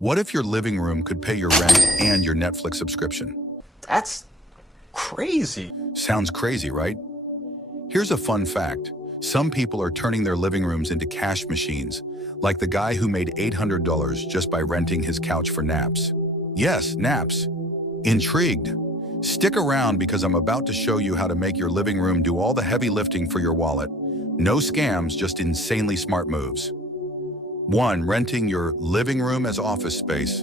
What if your living room could pay your rent and your Netflix subscription? That's crazy. Sounds crazy, right? Here's a fun fact. Some people are turning their living rooms into cash machines, like the guy who made $800 just by renting his couch for naps. Yes, naps. Intrigued? Stick around because I'm about to show you how to make your living room do all the heavy lifting for your wallet. No scams, just insanely smart moves. 1. Renting your living room as office space.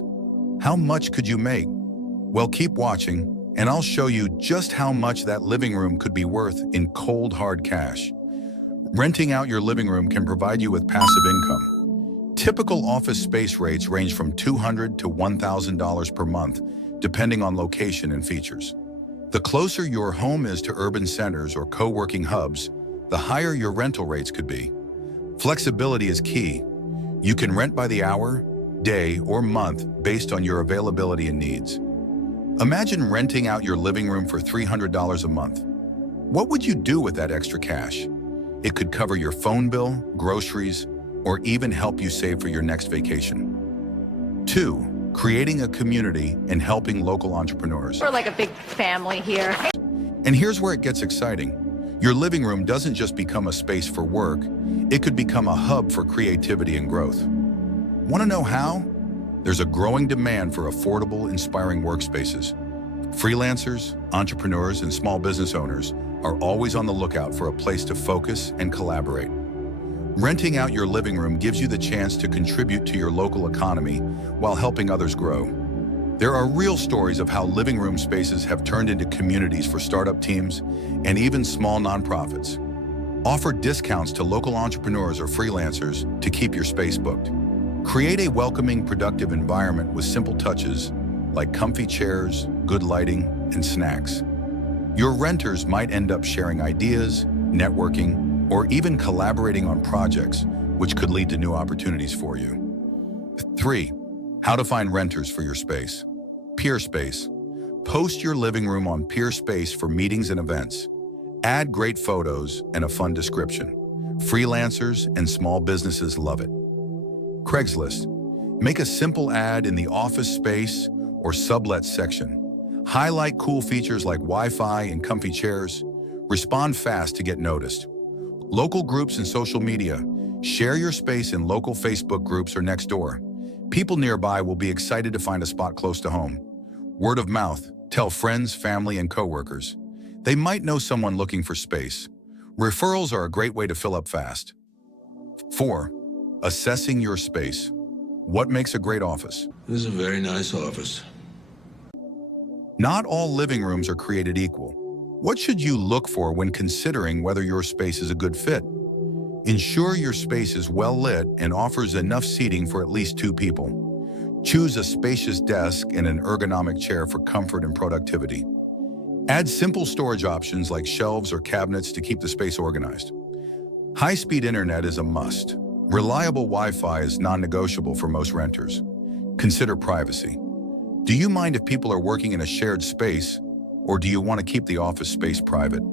How much could you make? Well, keep watching, and I'll show you just how much that living room could be worth in cold, hard cash. Renting out your living room can provide you with passive income. Typical office space rates range from $200 to $1,000 per month, depending on location and features. The closer your home is to urban centers or co-working hubs, the higher your rental rates could be. Flexibility is key. You can rent by the hour, day, or month based on your availability and needs. Imagine renting out your living room for $300 a month. What would you do with that extra cash? It could cover your phone bill, groceries, or even help you save for your next vacation. 2. Creating a community and helping local entrepreneurs. We're like a big family here. And here's where it gets exciting. Your living room doesn't just become a space for work, it could become a hub for creativity and growth. Want to know how? There's a growing demand for affordable, inspiring workspaces. Freelancers, entrepreneurs, and small business owners are always on the lookout for a place to focus and collaborate. Renting out your living room gives you the chance to contribute to your local economy while helping others grow. There are real stories of how living room spaces have turned into communities for startup teams and even small nonprofits. Offer discounts to local entrepreneurs or freelancers to keep your space booked. Create a welcoming, productive environment with simple touches like comfy chairs, good lighting, and snacks. Your renters might end up sharing ideas, networking, or even collaborating on projects, which could lead to new opportunities for you. 3. How to find renters for your space. Peerspace. Post your living room on Peerspace for meetings and events. Add great photos and a fun description. Freelancers and small businesses love it. Craigslist. Make a simple ad in the office space or sublet section. Highlight cool features like Wi-Fi and comfy chairs. Respond fast to get noticed. Local groups and social media. Share your space in local Facebook groups or Nextdoor. People nearby will be excited to find a spot close to home. Word of mouth. Tell friends, family, and coworkers. They might know someone looking for space. Referrals are a great way to fill up fast. 4. Assessing your space. What makes a great office? This is a very nice office. Not all living rooms are created equal. What should you look for when considering whether your space is a good fit? Ensure your space is well lit and offers enough seating for at least 2 people. Choose a spacious desk and an ergonomic chair for comfort and productivity. Add simple storage options like shelves or cabinets to keep the space organized. High-speed internet is a must. Reliable Wi-Fi is non-negotiable for most renters. Consider privacy. Do you mind if people are working in a shared space, or do you want to keep the office space private?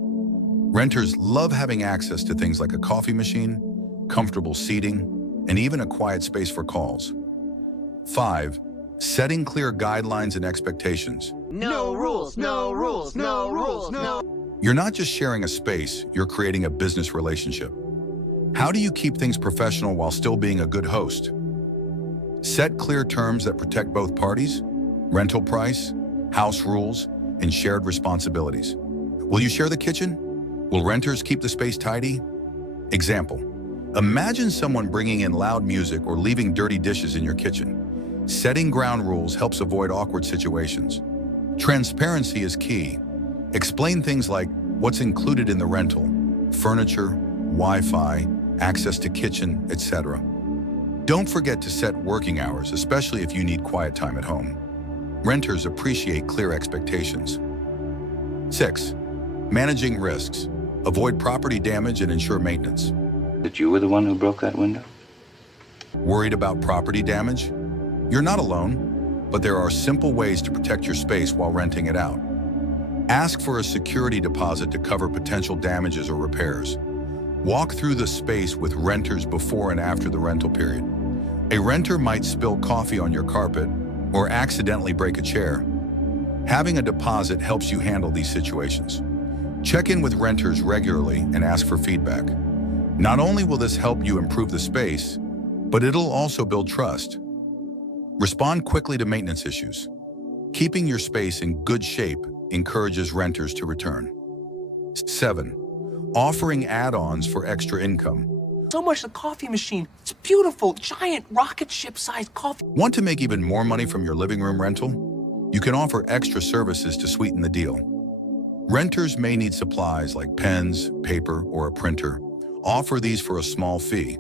Renters love having access to things like a coffee machine, comfortable seating, and even a quiet space for calls. 5. Setting clear guidelines and expectations. No rules, no rules, no rules, no. You're not just sharing a space, you're creating a business relationship. How do you keep things professional while still being a good host? Set clear terms that protect both parties: rental price, house rules, and shared responsibilities. Will you share the kitchen? Will renters keep the space tidy? Example: imagine someone bringing in loud music or leaving dirty dishes in your kitchen. Setting ground rules helps avoid awkward situations. Transparency is key. Explain things like what's included in the rental: furniture, Wi-Fi, access to kitchen, etc. Don't forget to set working hours, especially if you need quiet time at home. Renters appreciate clear expectations. 6. Managing risks. Avoid property damage and ensure maintenance. That you were the one who broke that window? Worried about property damage? You're not alone, but there are simple ways to protect your space while renting it out. Ask for a security deposit to cover potential damages or repairs. Walk through the space with renters before and after the rental period. A renter might spill coffee on your carpet or accidentally break a chair. Having a deposit helps you handle these situations. Check in with renters regularly and ask for feedback. Not only will this help you improve the space, but it'll also build trust. Respond quickly to maintenance issues. Keeping your space in good shape encourages renters to return. 7. Offering add-ons for extra income. So much the coffee machine. It's beautiful, giant rocket ship-sized coffee. Want to make even more money from your living room rental? You can offer extra services to sweeten the deal. Renters may need supplies like pens, paper, or a printer. Offer these for a small fee.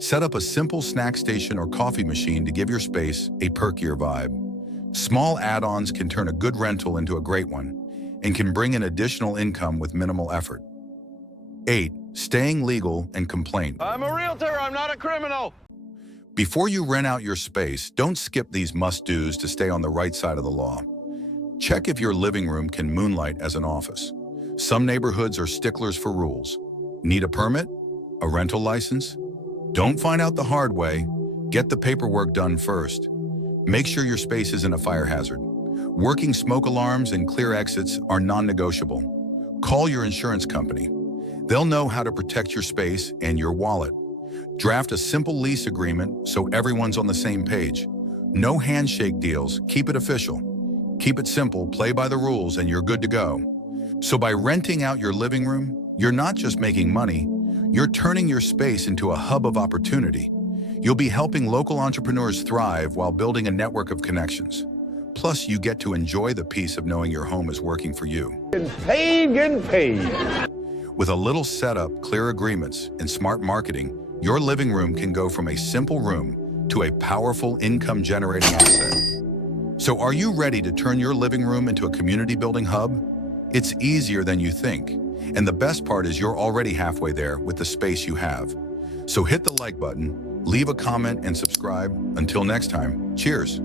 Set up a simple snack station or coffee machine to give your space a perkier vibe. Small add-ons can turn a good rental into a great one and can bring in additional income with minimal effort. 8. Staying legal and complaint. I'm a realtor, I'm not a criminal. Before you rent out your space, don't skip these must-dos to stay on the right side of the law. Check if your living room can moonlight as an office. Some neighborhoods are sticklers for rules. Need a permit? A rental license? Don't find out the hard way. Get the paperwork done first. Make sure your space isn't a fire hazard. Working smoke alarms and clear exits are non-negotiable. Call your insurance company. They'll know how to protect your space and your wallet. Draft a simple lease agreement so everyone's on the same page. No handshake deals, keep it official. Keep it simple, play by the rules, and you're good to go. So by renting out your living room, you're not just making money, you're turning your space into a hub of opportunity. You'll be helping local entrepreneurs thrive while building a network of connections. Plus, you get to enjoy the peace of knowing your home is working for you. Getting paid. With a little setup, clear agreements, and smart marketing, your living room can go from a simple room to a powerful income-generating asset. So are you ready to turn your living room into a community-building hub? It's easier than you think. And the best part is you're already halfway there with the space you have. So hit the like button, leave a comment, and subscribe. Until next time, cheers.